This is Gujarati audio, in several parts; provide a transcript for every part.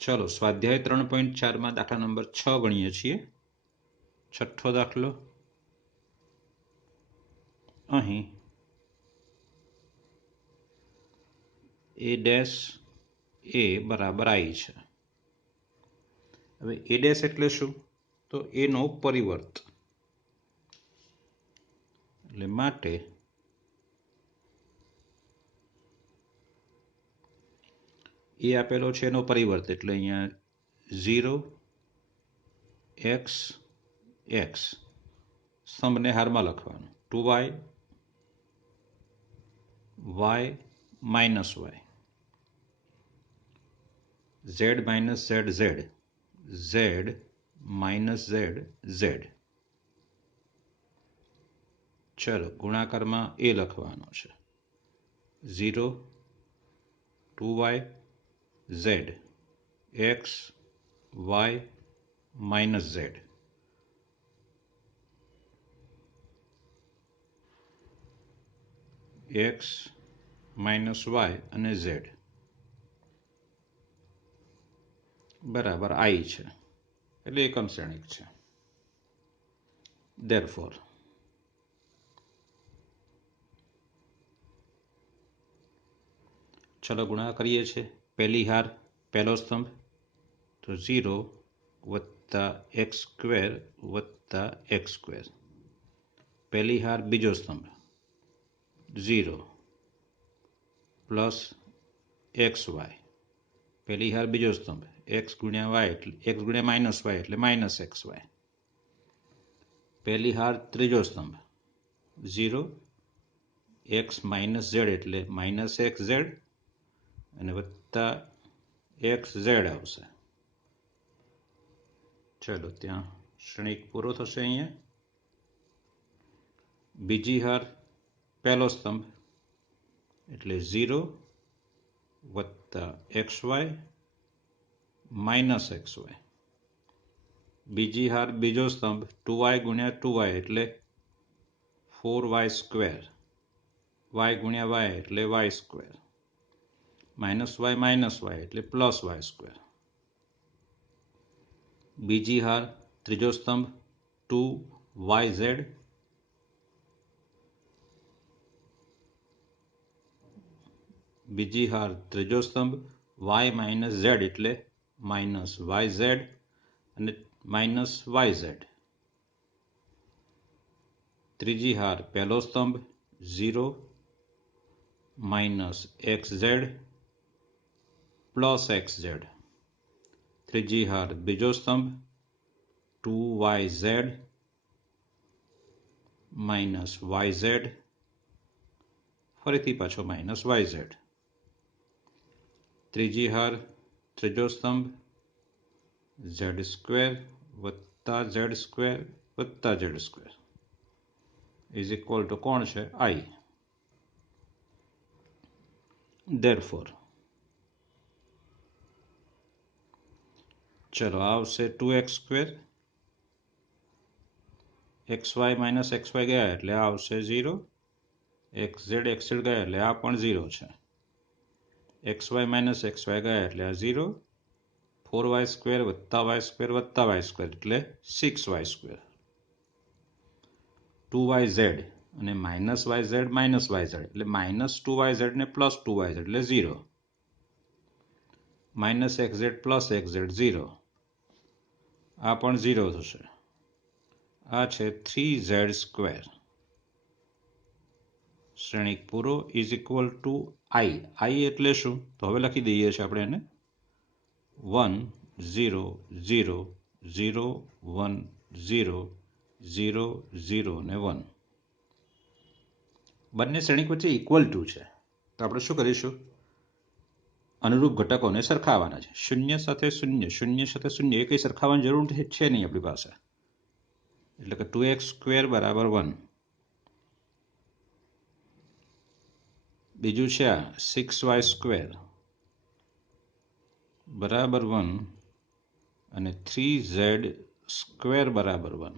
चलो स्वाध्याय 3.4 में दाखला नंबर 6 गणीए छीए। छठो दाखलो अहीं ए डैश ए बराबर आई छे। हवे ए डैश एटले शुं? तो ए नो परिवर्त એટલે માટે એ આપેલો છે એનો પરિવર્ત એટલે અહીંયા 0 x x स्तंभने हारमा लखवानुं 2y y minus y z minus z z z minus z z। चलो गुणाकार में ए लखवानो छे 0 2y z x y minus z x minus y અને z बराबर आई छे એટલે એકમ શ્રેણિક છે। therefore चलो गुणा करिए छे। पहली हार पहलो स्तंभ तो 0 वत्ता एक्स स्क्वेर वत्ता एक्स स्क्वेर। पहली हार बीजो स्तंभ 0 प्लस एक्स वाय। पहली हार बीजो स्तंभ एक्स गुण्या वाय एक्स गुण्या माइनस वाय एटले माइनस एक्स वाय। पहली हार त्रीजो स्तंभ 0 एक्स माइनस जेड एटले माइनस एक्स जेड અને વત્તા एक्स जेड આવશે। चलो ત્યાં શ્રેણિક પૂરો થશે। અહીંયા બીજી હાર પહેલો સ્તંભ એટલે 0 વત્તા एक्स वाय माइनस एक्स वाय। बीजी हार बीजो स्तंभ 2y गुण्या 2y એટલે 4y स्क्वेर y गुण्या y એટલે y स्क्वेर माइनस वाय एटले प्लस वाय स्क्वेर। बीजी हार त्रीजो स्तंभ 2yz बीजी हार त्रीजो स्तंभ y माइनस z एटले माइनस yz અને माइनस yz। त्रीजी हार पहलो स्तंभ 0 माइनस xz प्लस xz। त्रीजी हार बीजो स्तंभ 2yz माइनस yz फरीथी पाछो माइनस yz। त्रीजी हार त्रीजो स्तंभ z स्क्वेर वत्ता z स्क्वेर वत्ता z square is equal to कोण छे I। therefore चलो आवशे 2x square xy minus xy गया एटले आवशे 0 xz गया एटले आ पण 0 छे xy माइनस xy गया एटले आ 0 4y स्क्वेर वत्ता y स्क्वेर वत्ता y स्क्वेर एटले 6y स्क्वेर। 2yz અને माइनस yz એટલે माइनस 2yz ने प्लस 2yz એટલે 0 माइनस xz प्लस xz 0 आ पण 0 थशे। आ छे 3z स्क्वेर। श्रेणिक पूरो is equal to I। I एटले शुं? तो हवे लखी दईए छे आपणे एने 1 0 0 0 1 0 0 0 ने 1। બંને શ્રેણિક વચ્ચે ઇક્વલ ટુ છે તો આપણે શું કરીશું? અનુરૂપ ઘટકોને સરખાવવાના છે। 0 સાથે 0 0 સાથે 0 એ કંઈ સરખાવવાની જરૂર છે નહીં આપણી પાસે એટલે કે 2x સ્ક્વેર બરાબર 1। બીજું છે આ 6y સ્ક્વેર બરાબર 1 અને 3z સ્ક્વેર બરાબર 1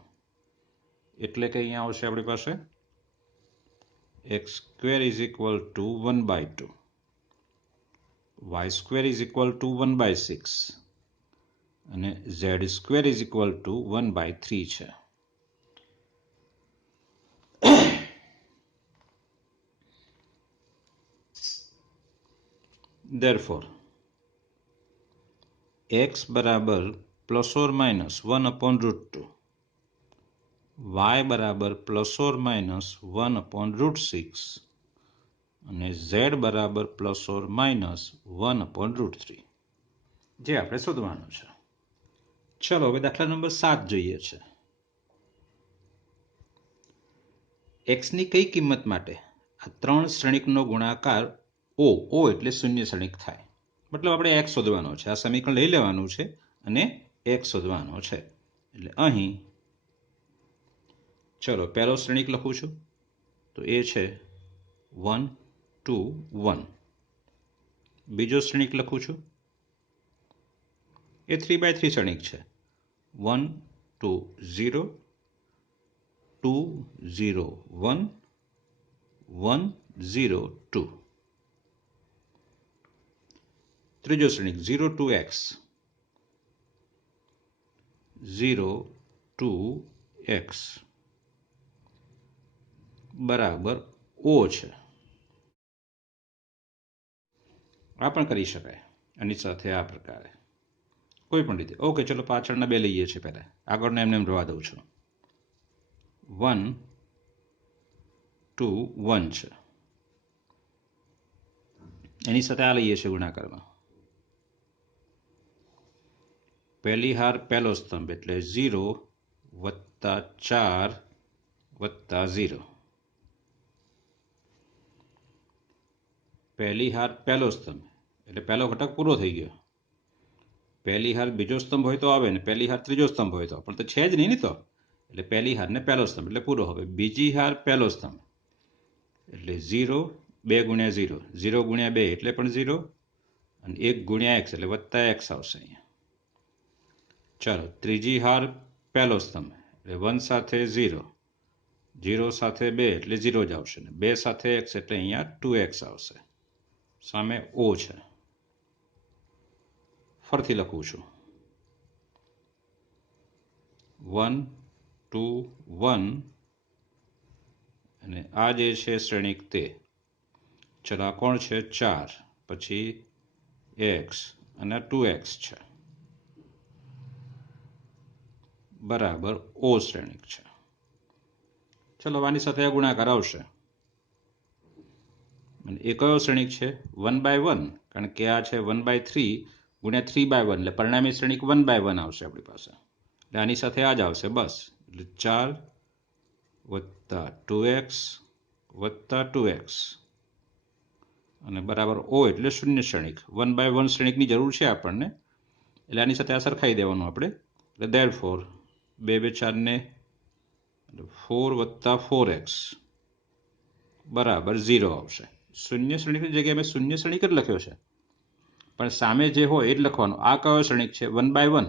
એટલે કે અહીંયા આવશે આપણી પાસે x square is equal to 1/2 y square is equal to 1/6 અને Z square is equal to 1/3 છે. Therefore, x બરાબર પ્લસ ઓર માઇનસ 1/√2, y બરાબર પ્લસ ઓર માઇનસ 1/√6 અને z બરાબર પ્લસ ઓર માઇનસ 1/√3, જે આપણે શોધવાનું છે. ચલો હવે દાખલા નંબર 7 જોઈએ છે. એક્સની કઈ કિંમત માટે આ ત્રણ શ્રેણિકનો ગુણાકાર ઓ એટલે શૂન્ય શ્રેણિક થાય? મતલબ આપણે એક્સ શોધવાનો છે. આ સમીકરણ લઈ લેવાનું છે અને એક્સ શોધવાનો છે. એટલે અહીં ચલો પહેલો શ્રેણિક લખું છું, તો એ છે 1 2 1. બીજો શ્રેણિક લખું છું, એ 3/3 શ્રેણિક છે. 1 2 0 2 0 1 1 0 2. ત્રીજો શ્રેણિક 0 2 x 0 2 x બરાબર ઓ છે. આ પણ કરી શકાય આની સાથે આ પ્રકારે કોઈ પણ રીતે. ઓકે, ચલો પાછળના બે લઈએ છીએ. પહેલા આગળના એમને એમ રવા દઉં છું. 1 2 1 છે. એની સાથે આ લઈએ છીએ ગુણાકારમાં. પહેલી હાર પહેલો સ્તંભ એટલે 0 વત્તા 4 વત્તા 0. પહેલી હાર પહેલો સ્તંભ એટલે પહેલો ઘટક પૂરો થઈ ગયો. પહેલી હાર બીજો સ્તંભ હોય તો આવે ને પહેલી હાર ત્રીજો સ્તંભ હોય તો, પણ તો છે જ નહીં ને તો. એટલે પહેલી હાર ને પહેલો સ્તંભ એટલે પૂરો. હવે બીજી હાર પહેલો સ્તંભ એટલે 0 2 ગુણ્યા 0 0 ગુણ્યા 2 એટલે પણ 0 અને 1 ગુણ્યા x એટલે વત્તા x આવશે અહીંયા. ચાલો ત્રીજી હાર પહેલો સ્તંભ એટલે 1 સાથે 0 0 સાથે 2 એટલે 0 જ આવશે ને 2 સાથે x એટલે અહીંયા 2x આવશે. સામે ઓ છે. ફરીથી લખું છું 1 2 1 અને આ જે છે શ્રેણિક તે. ચલો આ કોણ છે? 4, પછી x અને 2x છે બરાબર ઓ શ્રેણિક છે. ચલો આની સાથે આ ગુણાકાર આવશે. અને એ કયો શ્રેણિક છે? 1/1, કારણ કે આ છે 1/3 ગુણ્યા 3/1 એટલે પરિણામી શ્રેણિક 1/1 આવશે આપણી પાસે. એટલે આની સાથે આ જ આવશે બસ. એટલે 4 વત્તા 2x વત્તા 2x અને બરાબર ઓ એટલે શૂન્ય શ્રેણિક. 1/1 શ્રેણિકની જરૂર છે આપણને, એટલે આની સાથે આ સરખાઈ દેવાનું આપણે. એટલે therefore 2 2 4 ને 4 વત્તા 4x બરાબર 0 આવશે. શૂન્ય શ્રેણિકની જગ્યાએ મેં શૂન્ય શ્રેણિક જ લખ્યો છે, પણ સામે જે હોય એ જ લખવાનું. આ કયો શ્રેણિક છે? 1/1.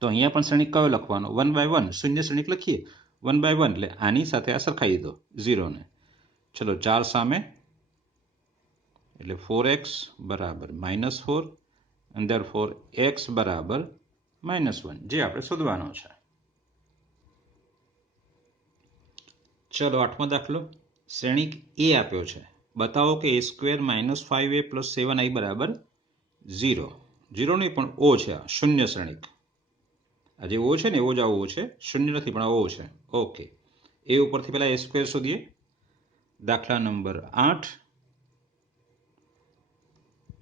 તો અહીંયા પણ શ્રેણિક કયો લખવાનો? 1/1. શૂન્ય શ્રેણિક લખીએ 1/1 એટલે આની સાથે આ સરખાઈ દો 0 ને. ચલો 4 સામે એટલે 4x બરાબર -4 અને therefore x બરાબર -1, જે આપણે શોધવાનો છે. ચલો 8મો દાખલો. શ્રેણિક એ આપ્યો છે. બતાવો કે a² - 5a + 7i બરાબર 0. 0 નહીં પણ ઓ છે, આ શૂન્ય શ્રેણિક. આ જે ઓ છે ને એવો જ આ ઓ છે, શૂન્ય નથી પણ આ ઓ છે. ઓકે, એ ઉપરથી પહેલા a² શોધીએ. દાખલા નંબર 8.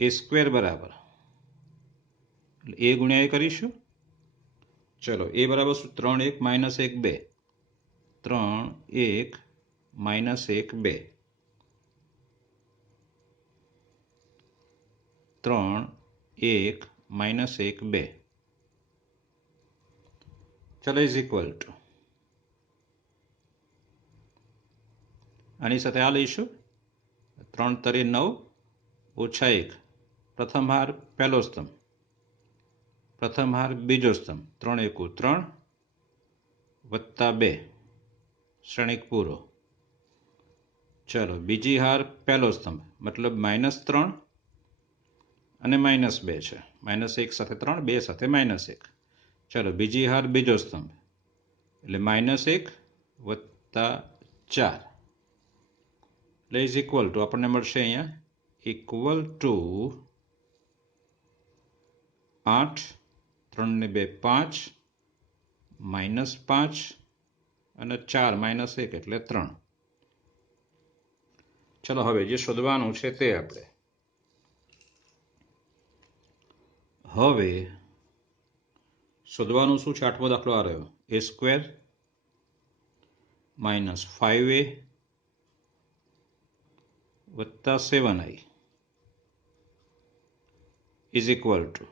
a² બરાબર એટલે a ગુણ્યા a કરીશું. ચલો a બરાબર શું? 3 1 - 1 2. 3 1 - 1 2. 3 1 - 1 2. ચલો ઇઝ ઇક્વલ ટુ આની સાથે આ લઈશું. 3 તરી 9 ઓછા 1. પ્રથમ હાર પહેલો સ્તંભ, પ્રથમ હાર બીજો સ્તંભ 3 1 3 વત્તા 2 શ્રેણિક પૂરો. ચલો બીજી હાર પહેલો સ્તંભ મતલબ -3 અને -2 છે -1 સાથે 3, 2 સાથે -1. ચલો બીજી હાર બીજો સ્તંભ એટલે -1 વત્તા 4 એટલે ઇઝ ઇક્વલ ટુ આપણને મળશે અહીંયા ઇક્વલ ટુ 8, 3 ને 2 5, -5 અને 4 -1 એટલે 3. ચલો હવે જે શોધવાનું છે તે આપણે હવે શોધવાનું શું છે? આઠમો દાખલો આ રહ્યો a² - 5a વત્તા 7i is equal to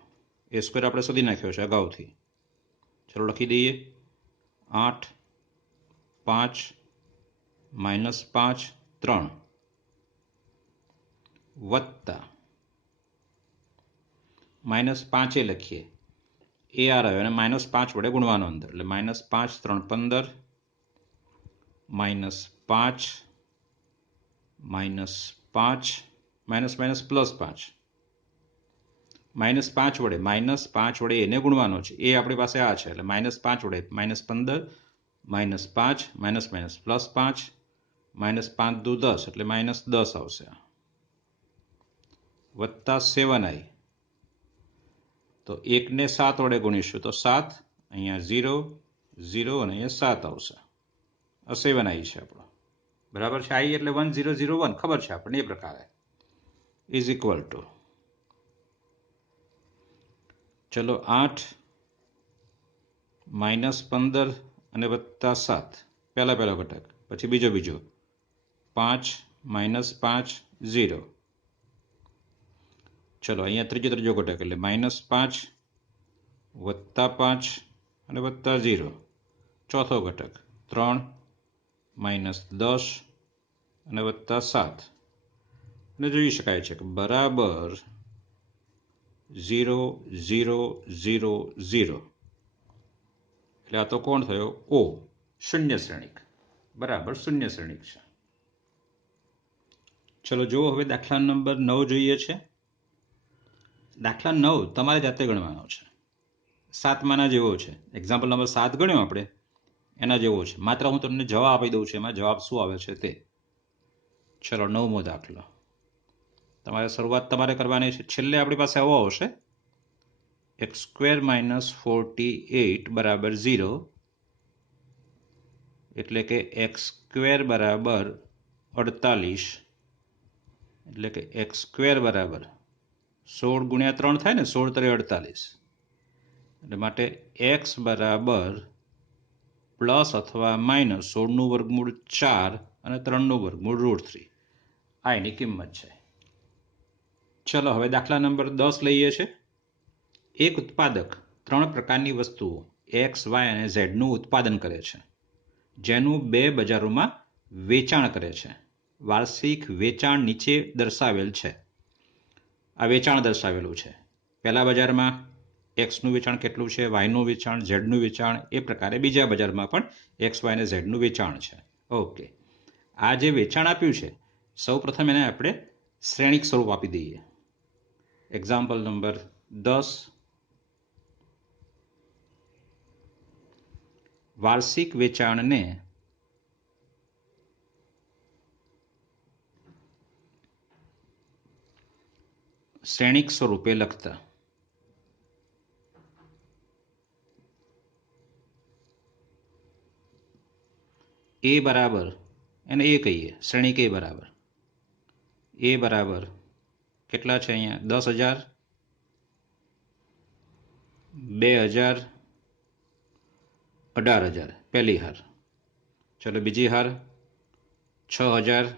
a² આપણે શોધી નાખ્યો છે અગાઉથી. ચલો લખી દઈએ 8, 5 -5 3 વત્તા -5 એ લખીએ એ આ રહ્યો અને -5 વડે ગુણવાનો અંદર એટલે -5 3 15 -5 +5 -5 વડે એને ગુણવાનો છે એ આપણી પાસે આ છે એટલે -5 વડે -15 -5 +5 -5 દુ 10 એટલે -10 આવશે વત્તા 7i તો 1 ને 7 વડે ગુણીશું તો 7 અહીંયા 0 0 અને અહીંયા 7 આવશે. આ 7i છે આપણો બરાબર છે. i એટલે 1001 ખબર છે આપણને એ પ્રકારે ઇઝ ઇક્વલ ટુ ચલો 8 -15 અને વત્તા 7 પહેલો ઘટક પછી બીજો 5 -5 0 ચલો અહીંયા ત્રીજો ઘટક એટલે -5 વત્તા 5 અને વત્તા 0 ચોથો ઘટક 3 -10 અને વત્તા 7 અને જોઈ શકાય છે કે બરાબર 0 0 0 0 એટલે આ તો કોણ થયો ઓ શૂન્ય શ્રેણિક બરાબર શૂન્ય શ્રેણિક છે. ચલો જુઓ હવે દાખલા નંબર 9 જોઈએ છે. દાખલા 9 તમારે જાતે ગણવાનો છે. 7માના જેવો છે. એક્ઝામ્પલ નંબર 7 ગણ્યો આપણે એના જેવો છે માત્ર હું તમને જવાબ આપી દઉં છું એમાં જવાબ શું આવે છે તે. ચલો 9મો દાખલો તમારે શરૂઆત તમારે કરવાની છે. છેલ્લે આપણી પાસે આવો આવશે x² - 48 બરાબર 0 એટલે કે x² બરાબર 48 એટલે કે x² બરાબર 16 ગુણ્યા 3 થાય ને 16 × 48 એટલે માટે x બરાબર પ્લસ અથવા માઇનસ 16નું વર્ગમૂળ 4 અને 3નું વર્ગમૂળ √3 આ એની કિંમત છે. ચલો હવે દાખલા નંબર 10 લઈએ છે. એક ઉત્પાદક 3 પ્રકારની વસ્તુઓ x, y અને z નું ઉત્પાદન કરે છે જેનું 2 બજારોમાં વેચાણ કરે છે. વાર્ષિક વેચાણ નીચે દર્શાવેલ છે. આ વેચાણ દર્શાવેલું છે. પહેલા બજારમાં x નું વેચાણ કેટલું છે, y નું વેચાણ, z નું વેચાણ એ પ્રકારે બીજા બજારમાં પણ x, y અને z નું વેચાણ છે. ઓકે આ જે વેચાણ આપ્યું છે સૌ પ્રથમ એને આપણે શ્રેણિક સ્વરૂપ આપી દઈએ. એક્ઝામ્પલ નંબર 10 વાર્ષિક વેચાણને શ્રેણિક સ્વરૂપે લખતા એ બરાબર એને એ કહીએ શ્રેણિક એ બરાબર કેટલા છે અહીંયા 10,000 2,000 18,000 પહેલી હાર. ચલો બીજી હાર 6,000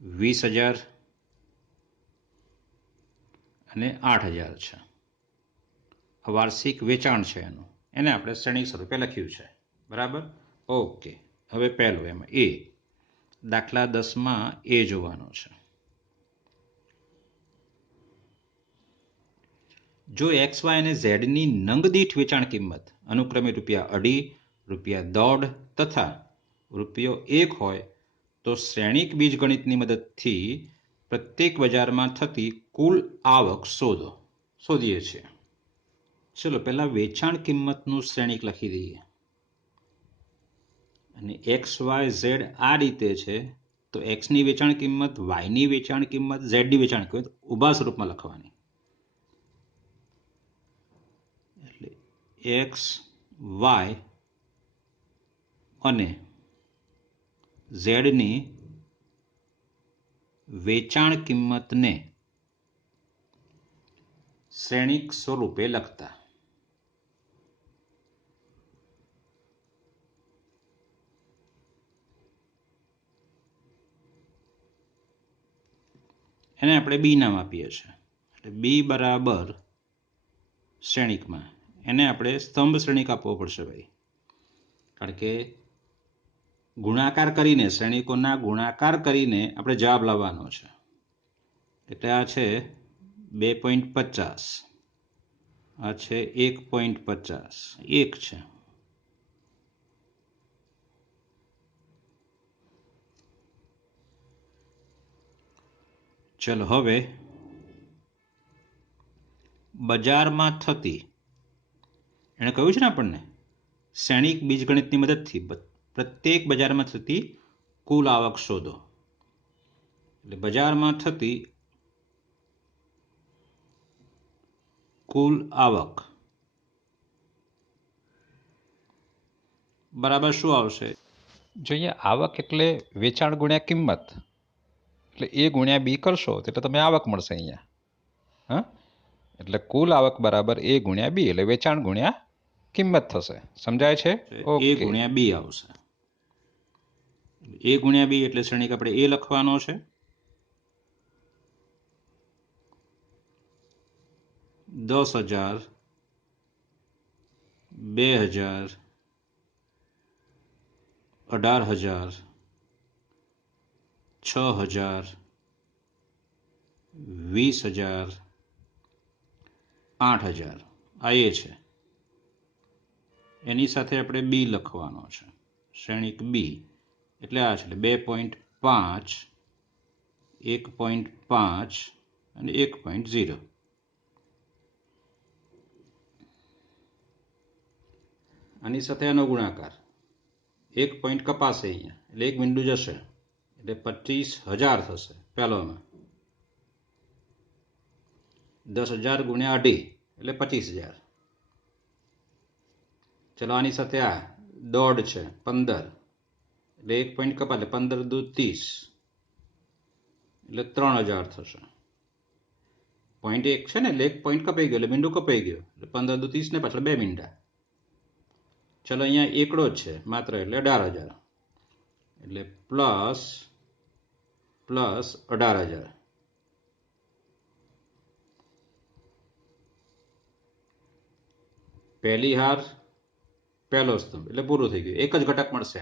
20,000 અને 8,000 છે. વાર્ષિક વેચાણ છે એનું એને આપણે શ્રેણિક સ્વરૂપે લખ્યું છે બરાબર. ઓકે હવે પહેલું એમાં એ દાખલા 10માં એ જોવાનો છે. જો એક્સ વાય અને ઝેડની નંગ દીઠ વેચાણ કિંમત અનુક્રમે ₹2.5, ₹1.5 તથા ₹1 હોય તો શ્રેણિક બીજગણિતની મદદથી પ્રત્યેક બજારમાં થતી કુલ આવક શોધીએ છીએ. ચલો પહેલા વેચાણ કિંમતનું શ્રેણિક લખી દઈએ. અને એક્સ વાય ઝેડ આ રીતે છે, તો એક્સની વેચાણ કિંમત, વાયની વેચાણ કિંમત, ઝેડની વેચાણ કિંમત ઉભા સ્વરૂપમાં લખવાની. એટલે એક્સ વાય અને ઝેડની વેચાણ કિંમતને શ્રેણિક સ્વરૂપે લખતા. એને આપણે બી નામ આપીએ છીએ. એટલે બી બરાબર શ્રેણિકમાં એને આપણે સ્તંભ શ્રેણિક આપવો પડશે ભાઈ, કારણ કે ગુણાકાર કરીને, શ્રેણિકોના ગુણાકાર કરીને આપણે જવાબ લાવવાનો છે. એટલે આ છે 2.50, આ છે 1.50, 1 છે. ચલો હવે બજારમાં થતી, એણે કહ્યું છે ને આપણને શ્રેણિક બીજગણિતની મદદથી પ્રત્યેક બજારમાં થતી કુલ આવક શોધો. એટલે બજારમાં થતી કુલ આવક બરાબર શું આવશે? જો અહીંયા આવક એટલે વેચાણ ગુણ્યા કિંમત, એટલે એ ગુણ્યા બી કરશો એટલે તમને આવક મળશે અહીંયા. હા, એટલે કુલ આવક બરાબર એ ગુણ્યા બી, એટલે વેચાણ ગુણ્યા કિંમત થશે. સમજાય છે? એ ગુણ્યા બી આવશે. એ ગુણ્યા બી એટલે શ્રેણિક આપણે એ લખવાનો છે. 10,000, 2,000, 18,000, 6,000, 20,000, 8,000 આ એ છે. એની સાથે આપણે બી લખવાનો છે, શ્રેણિક બી એટલે આ છે 2.5, 1.5 અને 1.0. આની સાથે આનો ગુણાકાર 1 પોઈન્ટ કપાશે અહીંયા, એટલે 1 બિંદુ જશે, એટલે 25,000 થશે પહેલોમાં. 10,000 ગુણ્યા 2.5 એટલે 25,000. ચલો આની સાથે આ દોઢ છે 15, એટલે 1 પોઈન્ટ કપા એટલે 15 દુ 30, એટલે 3,000 થશે. પોઈન્ટ 1 છે ને એટલે 1 પોઈન્ટ કપાઈ ગયો, એટલે મીંડું કપાઈ ગયો, એટલે 15 દુ 30 ને પાછળ 2 મીંડા. ચલો અહીંયા એકડો જ છે માત્ર, એટલે 18,000, એટલે પ્લસ 18,000. પહેલી હાર પહેલો સ્તંભ એટલે પૂરું થઈ ગયું. એક જ ઘટક મળશે.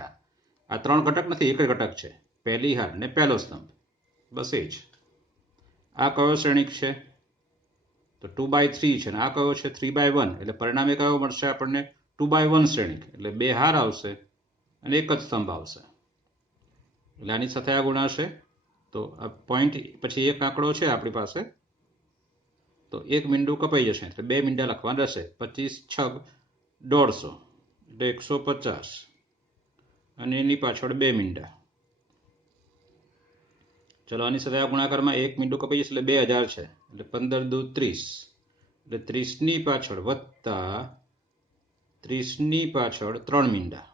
આ 3 ઘટક નથી, એક જ ઘટક છે. પહેલી હાર ને પહેલો સ્તંભ, બસ એ જ. આ કયો શ્રેણિક છે? તો 2/3 છે, ને આ કયો છે? 3/1. એટલે પરિણામે કયો મળશે આપણને? 2/1 શ્રેણિક. એટલે 2 હાર આવશે અને એક જ સ્તંભ આવશે. એટલે આની સાથે આ ગુણાશે, તો આ પોઈન્ટ પછી એક આંકડો છે આપણી પાસે, તો એક મીંડું કપાઈ જશે, એટલે 2 મીંડા લખવાના રહેશે. 25 6 150, એટલે 150, અને એની પાછળ 2 મીંડા. ચલો આની સાથે આ ગુણાકારમાં એક મીંડું કપાઈ જશે, એટલે 2,000 છે, એટલે 15 દુ 30, એટલે 30ની પાછળ વત્તા 30ની પાછળ 3 મીંડા,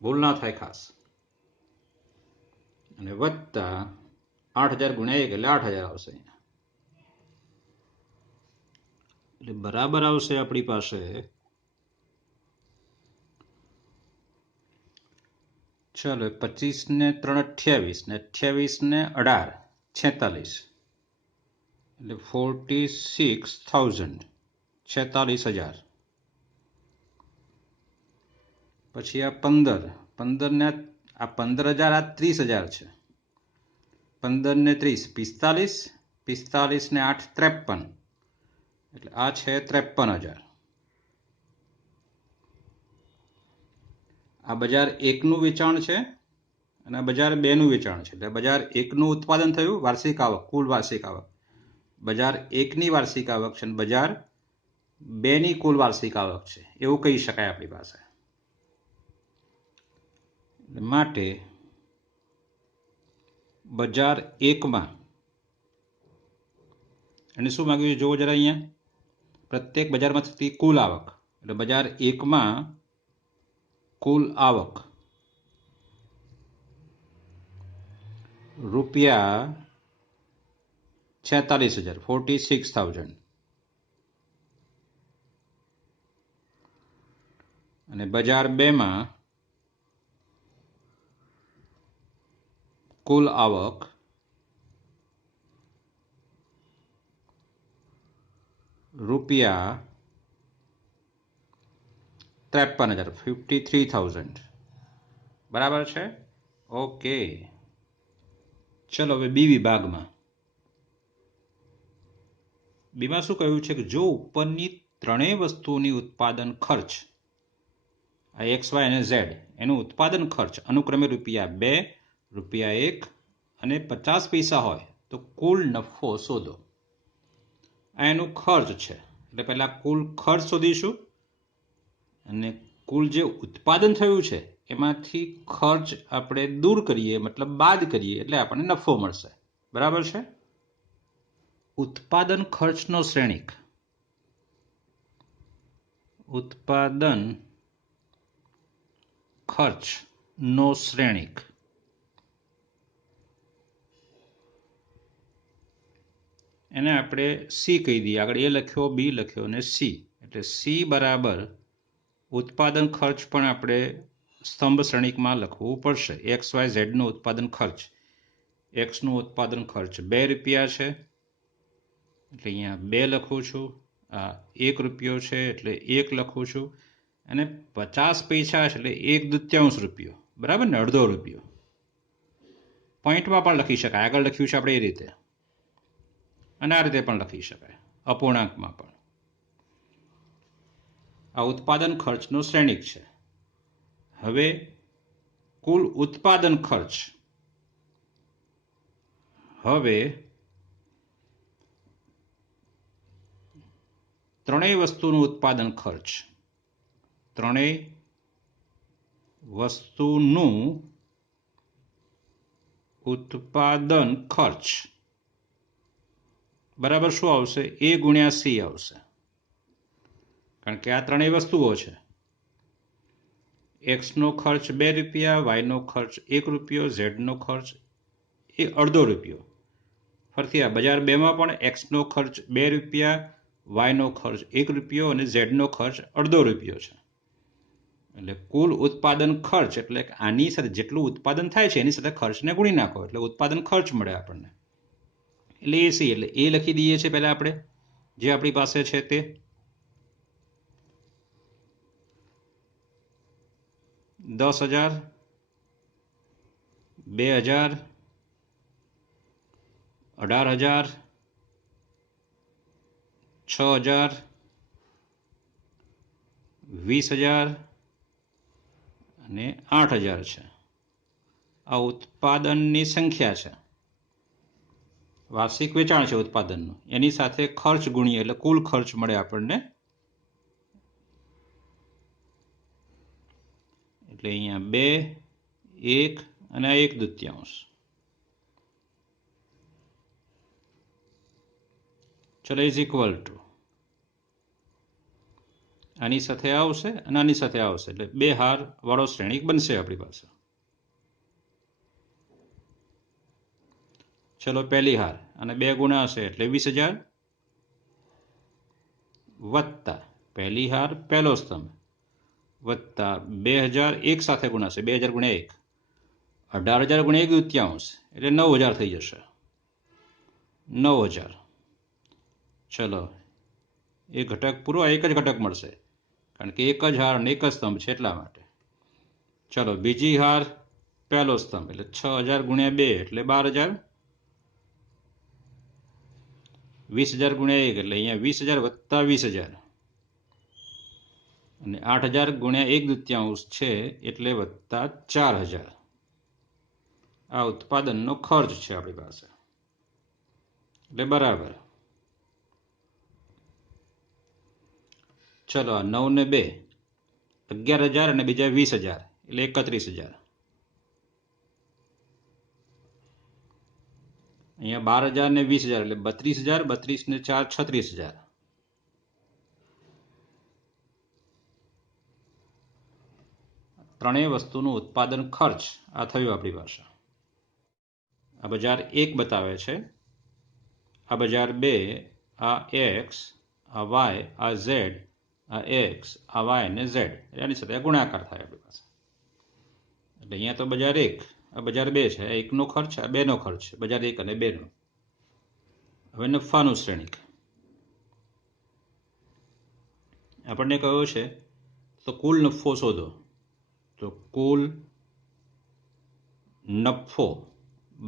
ભૂલ ના થાય ખાસ, અને વત્તા 8,000 ગુણ્યા 1 એટલે 8,000 આવશે. એટલે બરાબર આવશે આપણી પાસે ચલો 25 ને 3 28, ને 28 ને 18 46, એટલે 46,000, 46,000. પછી આ 15 ને આ 15,000, આ 30,000 છે. 15 ને 30 45, 45 ને 8 53, એટલે આ છે 53,000. આ બજાર એકનું વેચાણ છે અને બજાર 2નું વેચાણ છે. એટલે બજાર 1નું ઉત્પાદન થયું, વાર્ષિક આવક, કુલ વાર્ષિક આવક. બજાર 1ની વાર્ષિક આવક છે અને બજાર 2ની કુલ વાર્ષિક આવક છે, એવું કહી શકાય આપણી પાસે. માટે બજાર 1માં અને શું માંગ્યું છે જોવો જરા અહીંયા, પ્રત્યેક બજારમાં થતી કુલ આવક. એટલે બજાર 1માં કુલ આવક રૂપિયા 46,000, 46,000. અને બજાર 2માં કુલ આવક રૂપિયા 53,000, 53,000. બરાબર છે? ઓકે. ચલો હવે બી વિભાગમાં. બીમાં શું કહ્યું છે કે જો ઉપરની ત્રણેય વસ્તુઓની ઉત્પાદન ખર્ચ, આ એક્સ વાય અને ઝેડ, એનું ઉત્પાદન ખર્ચ અનુક્રમે ₹2, ₹1 અને 50 પૈસા હોય તો કુલ નફો શોધો. આ એનું ખર્ચ છે. એટલે પહેલા કુલ ખર્ચ શોધીશું અને કુલ જે ઉત્પાદન થયું છે એમાંથી ખર્ચ આપણે દૂર કરીએ, મતલબ બાદ કરીએ, એટલે આપણને નફો મળશે. બરાબર છે? ઉત્પાદન ખર્ચનો શ્રેણિક, ઉત્પાદન ખર્ચનો શ્રેણિક એને આપણે સી કહી દઈએ. આગળ એ લખ્યો, બી લખ્યો અને સી. એટલે સી બરાબર ઉત્પાદન ખર્ચ પણ આપણે સ્તંભ શ્રેણિકમાં લખવું પડશે. એક્સ વાય ઝેડનું ઉત્પાદન ખર્ચ, એક્સનું ઉત્પાદન ખર્ચ ₹2 છે, એટલે અહીંયા 2 લખું છું. આ ₹1 છે એટલે 1 લખું છું. અને 50 પૈસા છે એટલે 1/2 બરાબર ને, ₹0.5. પોઈન્ટમાં પણ લખી શકાય, આગળ લખ્યું છે આપણે એ રીતે, અને આ રીતે પણ લખી શકાય, અપૂર્ણાંકમાં પણ. આ ઉત્પાદન ખર્ચનો શ્રેણિક છે. હવે કુલ ઉત્પાદન ખર્ચ, હવે ત્રણેય વસ્તુનું ઉત્પાદન ખર્ચ, ત્રણેય વસ્તુનું ઉત્પાદન ખર્ચ બરાબર શું આવશે? A ગુણ્યા C આવશે. કારણ કે આ ત્રણેય વસ્તુઓ છે. એક્સનો ખર્ચ ₹2, વાયનો ખર્ચ ₹1, ઝેડનો ખર્ચ એ ₹0.5. ફરીથી આ બજાર 2માં પણ એક્સનો ખર્ચ ₹2, વાયનો ખર્ચ ₹1 અને ઝેડનો ખર્ચ ₹0.5 છે. એટલે કુલ ઉત્પાદન ખર્ચ એટલે આની સાથે જેટલું ઉત્પાદન થાય છે એની સાથે ખર્ચને ગુણી નાખો એટલે ઉત્પાદન ખર્ચ મળે આપણને. એટલે એ સી, એટલે એ લખી દઈએ છીએ પહેલા આપણે, જે આપણી પાસે છે તે. $10,000, $2,000, $18,000, $6,000, $20,000 અને $8,000 છે. આ ઉત્પાદનની સંખ્યા છે, વાર્ષિક વેચાણ છે ઉત્પાદનનું. એની સાથે ખર્ચ ગુણીએ એટલે કુલ ખર્ચ મળે આપણને. એટલે અહીંયા 2, 1 અને 1/2. ચલો ઇઝ ઇક્વલ ટુ આની સાથે આવશે અને આની સાથે આવશે એટલે 2 હાર વાળો શ્રેણિક બનશે આપણી પાસે. ચલો પહેલી હાર અને 2 ગુણાશે એટલે 20,000 વત્તા પહેલી હાર પહેલો સ્તંભ વત્તા 2,000 એક સાથે ગુણાશે, 2,000 ગુણ્યા 1, 18,000 ગુણ્યા 1/2 એટલે 9,000 થઈ જશે. 9,000. ચલો એ ઘટક પૂરો, એક જ ઘટક મળશે કારણ કે એક જ હાર અને એક જ સ્તંભ છે એટલા માટે. ચલો બીજી હાર પહેલો સ્તંભ એટલે 6,000 ગુણ્યા 2 એટલે 12,000, 20,000 ગુણ્યા 1 એટલે અહીંયા 20,000 વત્તા 20,000 અને 8,000 ગુણ્યા 1/2 છે એટલે વત્તા 4,000. આ ઉત્પાદનનો ખર્ચ છે આપણી પાસે, એટલે બરાબર. ચલો, 9 ને 2 11,000 અને બીજા 20,000 એટલે 31,000. અહીંયા 12,000 ને 20,000 એટલે 32,000, 32 ને 4 36,000. ત્રણેય વસ્તુનું ઉત્પાદન ખર્ચ આ થયું આપણી પાસે. આ બજાર 1 બતાવે છે, આ બજાર 2, આ x, આ y, આ z, આ x, આ y ને z, એની સાથે ગુણાકાર થાય આપણી પાસે. એટલે અહીંયા તો બજાર 1, આ બજાર 2 છે, 1નો ખર્ચ, આ 2નો ખર્ચ, બજાર 1 અને 2નો. હવે નફાનું શ્રેણિક આપણને કહ્યું છે તો કુલ નફો શોધો. તો કુલ નફો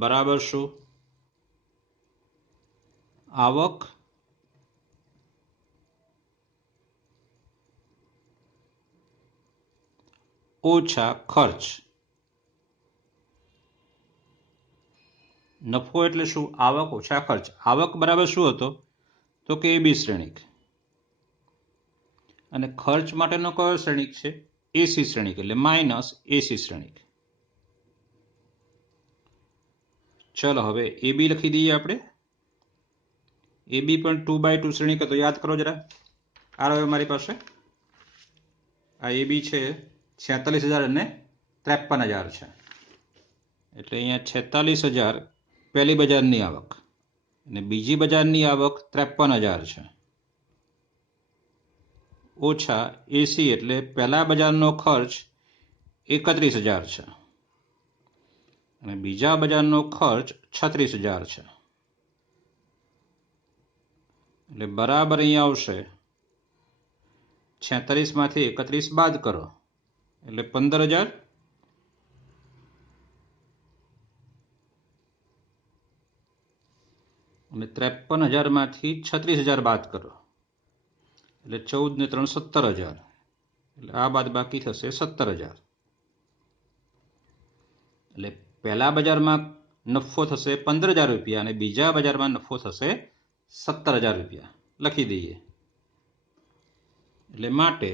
બરાબર શું? આવક ઓછા ખર્ચ. નફો એટલે શું? આવક ઓછા ખર્ચ. આવક બરાબર શું હતો? તો કે AB શ્રેણિક. અને ખર્ચ માટેનો કયો શ્રેણિક છે? AC શ્રેણિક, એટલે માઇનસ AC શ્રેણિક. ચલો હવે AB લખી દઈએ આપણે. AB પણ 2/2 શ્રેણિક હતો, યાદ કરો જરા. આ રહ્યો મારી પાસે. આ AB છે 46,000 અને 53,000 છે. એટલે અહીંયા 46,000 પહેલી બજારની આવક અને બીજી બજારની આવક 53,000 છે, ઓછા AC એટલે પહેલા બજારનો ખર્ચ 31,000 છે અને બીજા બજારનો ખર્ચ 36,000 છે. એટલે બરાબર અહીંયા આવશે 46માંથી 31 બાદ કરો એટલે 15,000 અને 53,000માંથી 36,000 બાદ કરો એટલે 14 ને 3 17,000. એટલે આ બાદ બાકી થશે 17,000. એટલે પહેલા બજારમાં નફો થશે 15,000 રૂપિયા અને બીજા બજારમાં નફો થશે 17,000 રૂપિયા. લખી દઈએ. એટલે માટે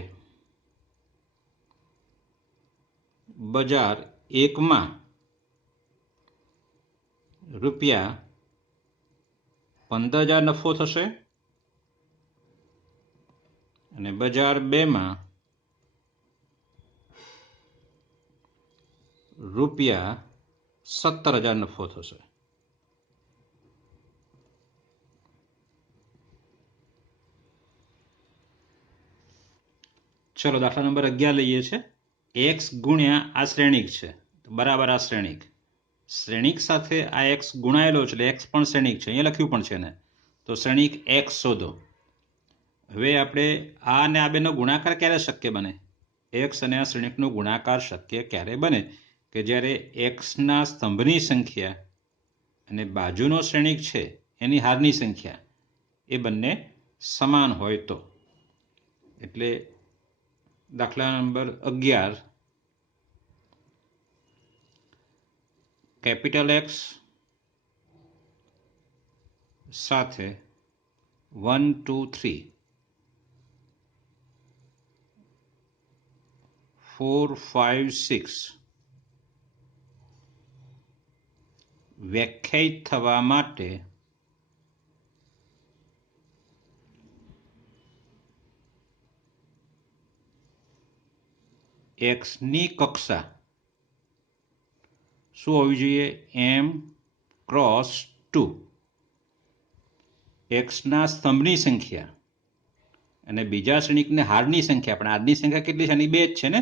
બજાર 1માં રૂપિયા 15,000 નફો થશે અને બજાર 2માં રૂપિયા 17,000 નફો થશે. ચલો દાખલા નંબર 11 લઈએ છે. x ગુણ્યા આ શ્રેણિક છે, બરાબર આ શ્રેણિક. શ્રેણિક સાથે આ x ગુણાયેલો છે એટલે x પણ શ્રેણિક છે, અહીંયા લખ્યું પણ છે ને. તો શ્રેણિક x શોધો. હવે આપણે આ અને આ બેનો ગુણાકાર ક્યારે શક્ય બને? x અને આ શ્રેણિકનો ગુણાકાર શક્ય ક્યારે બને? કે જ્યારે xના સ્તંભની સંખ્યા અને બાજુનો શ્રેણિક છે એની હારની સંખ્યા એ બંને સમાન હોય તો. એટલે દાખલા નંબર 11, કેપિટલ X સાથે 1 2 3 4 5 6 વ્યાખ્યાયિત થવા માટે x ની કક્ષા શું હોવી જોઈએ? m cross 2. x ના સ્તંભની સંખ્યા અને બીજા શ્રેણિકને હારની સંખ્યા, પણ હારની સંખ્યા કેટલી છે? આની 2 જ છે ને.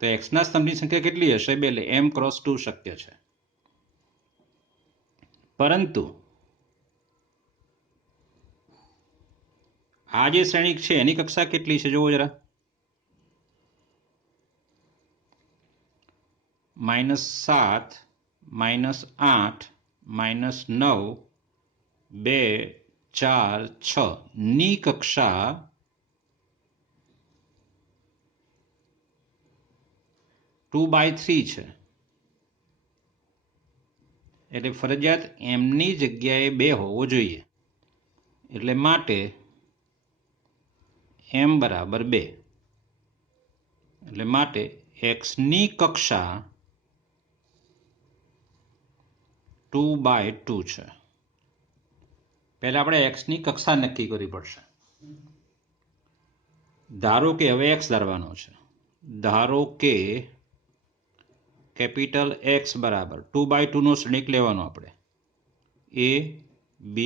તો x ના સ્તંભની સંખ્યા કેટલી હશે? 2, એટલે m ક્રોસ 2 શક્ય છે. પરંતુ આ જે શ્રેણિક છે એની કક્ષા કેટલી છે જોવો જરા. -7, -8, -9, 2, 4, 6 ની કક્ષા 2/3 છે. એટલે ફરજિયાત એમની જગ્યાએ 2 હોવો જોઈએ. એટલે માટે m બરાબર 2. એટલે માટે xની કક્ષા 2/2 છે. પહેલા આપણે xની કક્ષા નક્કી કરવી પડશે. ધારો કે હવે x ધારવાનો છે. ધારો કે કેપિટલ X બરાબર 2/2 નો શ્રેણિક લેવાનો આપણે. A, B,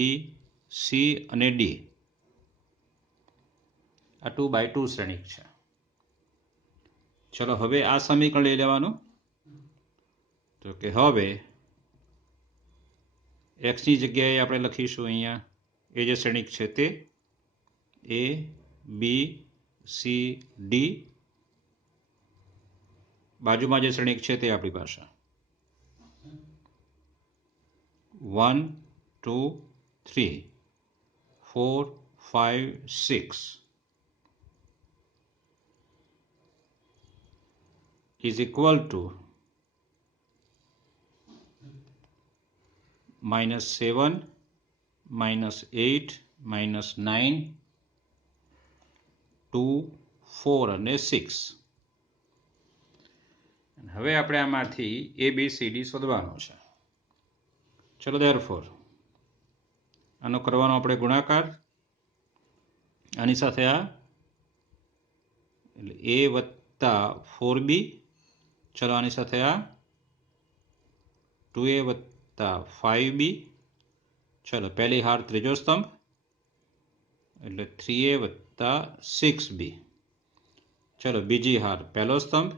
C અને D. આ 2/2 શ્રેણિક છે. ચલો હવે આ સમીકરણ લઈ લેવાનું. તો કે હવે x ની જગ્યાએ આપણે લખીશું અહીંયા એ જે શ્રેણિક છે તે A, B, C, D. બાજુમાં જે શ્રેણિક છે તે આપણી પાસે 1, 2, 3, 4, 5, 6 is equal to -7, -8, -9, 2, 4 અને 6. હવે આપણે આમાંથી ABCD શોધવાનો છે. ચલો therefore આનો કરવાનો આપણે ગુણાકાર. આની સાથે આ એટલે A વત્તા 4B. ચલો આની સાથે આ 2A વત્તા 5B. ચલો પહેલી હાર ત્રીજો સ્તંભ એટલે 3A વત્તા 6B. ચલો બીજી હાર પહેલો સ્તંભ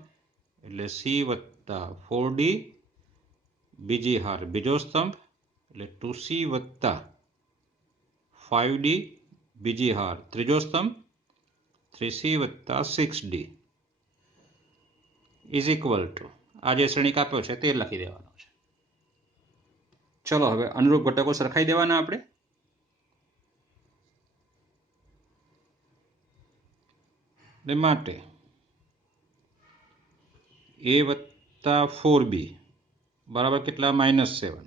એટલે C વત્તા 4D. બીજી હાર બીજો સ્તંભ એટલે 2C વત્તા 5D. બીજી હાર ત્રીજો સ્તંભ 3C વત્તા 6D ઇઝ ઇક્વલ ટુ આ જે શ્રેણિક આપ્યો છે તે લખી દેવાનો છે. ચલો હવે અનુરૂપ ઘટકો સરખાઈ દેવાના આપણે. માટે A વત્તા 4B બરાબર કેટલા? -7.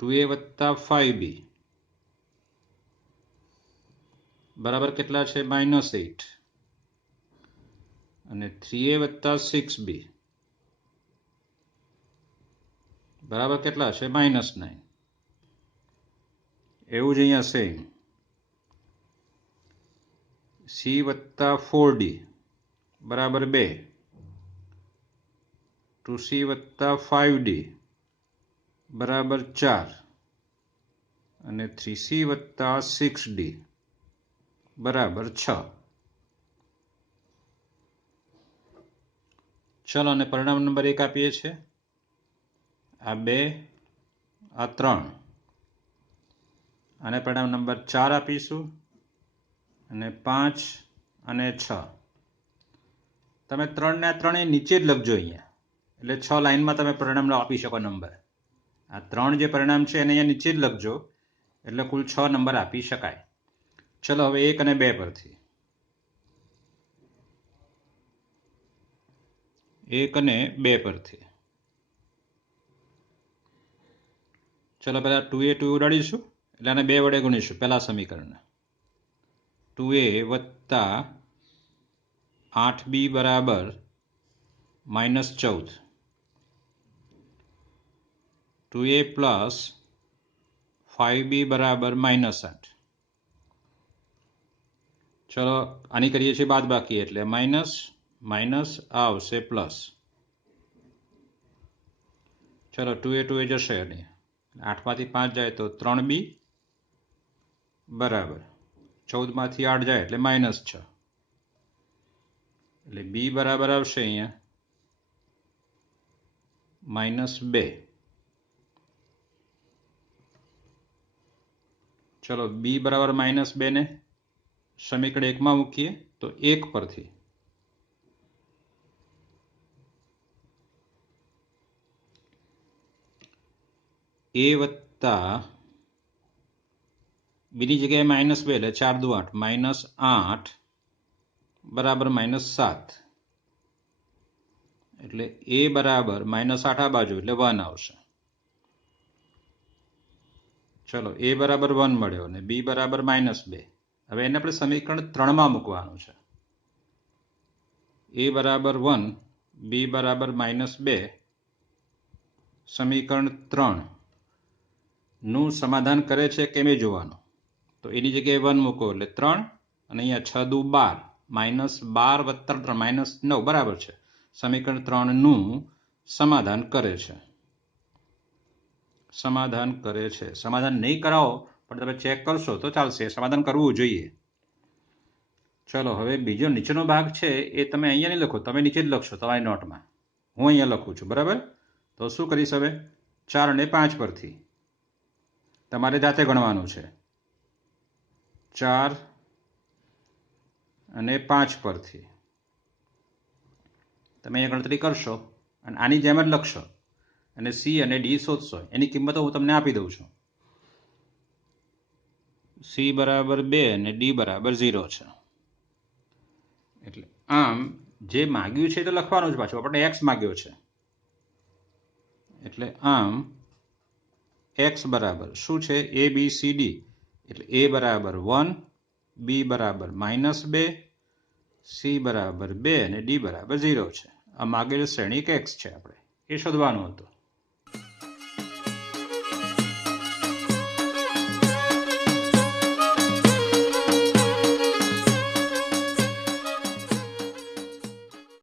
2A વત્તા 5B બરાબર કેટલા છે? -8. અને 3A વત્તા 6B બરાબર કેટલા છે? -9. એવું જ અહીંયા સેમ C વત્તા 4D બરાબર 2. 2C વત્તા 5D બરાબર 4. અને 3C વત્તા 6D બરાબર 6. ચલો અને પરિણામ નંબર 1 આપીએ છીએ. આ 2, આ 3. અને પરિણામ નંબર 4 આપીશું. અને 5 અને 6. તમે 3 ને 3 નીચે જ લખજો અહીંયા. એટલે 6 લાઈનમાં તમે પરિણામ આપી શકો નંબર. આ 3 જે પરિણામ છે એને અહીંયા નીચે જ લખજો એટલે કુલ 6 નંબર આપી શકાય. ચલો હવે 1 અને 2 પરથી 1 અને 2 પરથી ચલો પહેલા 2A 2 ઉડાડીશું એટલે આને 2 વડે ગુણીશું પહેલા સમીકરણ. 2A વત્તા 8B બરાબર -14. 2A પ્લસ 5B બરાબર -8. ચલો આની કરીએ છીએ બાદ બાકી એટલે માઇનસ માઇનસ આવશે પ્લસ. ચલો 2A 2 જશે નહીં. 8 માંથી 5 જાય તો 3B બરાબર 14 માંથી 8 જાય એટલે -6. એટલે B બરાબર આવશે અહીંયા -2. ચલો B બરાબર -2 ને સમીકરણ 1 માં મૂકીએ તો 1 પરથી A વત્તા બીની જગ્યાએ -2 એટલે 4 દુ 8 -8 બરાબર -7. એટલે a બરાબર -8 આ બાજુ એટલે 1 આવશે. ચલો a બરાબર 1 મળ્યો અને b બરાબર -2. હવે એને આપણે સમીકરણ 3માં મૂકવાનું છે. a બરાબર 1, b બરાબર -2, સમીકરણ 3 નું સમાધાન કરે છે કેમ એ જોવાનું. તો એની જગ્યાએ 1 મૂકો એટલે 3 અને અહીંયા 6 દુ 12, -12 + 3 -9 બરાબર છે. સમીકરણ 3 નું સમાધાન કરે છે. સમાધાન કરે છે. સમાધાન નહીં કરાવો પણ તમે ચેક કરશો તો ચાલશે. સમાધાન કરવું જોઈએ. ચલો હવે બીજો નીચેનો ભાગ છે એ તમે અહીંયા નહીં લખો, તમે નીચે જ લખશો તમારી નોટમાં. હું અહીંયા લખું છું, બરાબર. તો શું કરીશ હવે? 4 અને 5 પરથી તમારે જાતે ગણવાનું છે. 4 અને 5 પરથી તમે અહીંયા ગણતરી કરશો અને આની જેમ જ લખશો અને સી અને ડી શોધશો. એની કિંમતો હું તમને આપી દઉં છું. સી બરાબર 2 અને ડી બરાબર 0 છે. એટલે આમ જે માગ્યું છે તો લખવાનું જ પાછું. આપણે એક્સ માગ્યો છે એટલે આમ એક્સ બરાબર શું છે? એ બી સી ડી. એટલે એ બરાબર 1, બી બરાબર -2, સી બરાબર 2 અને ડી બરાબર 0 છે. આ માગેલ શ્રેણિક એક્સ છે. આપણે એ શોધવાનું હતું.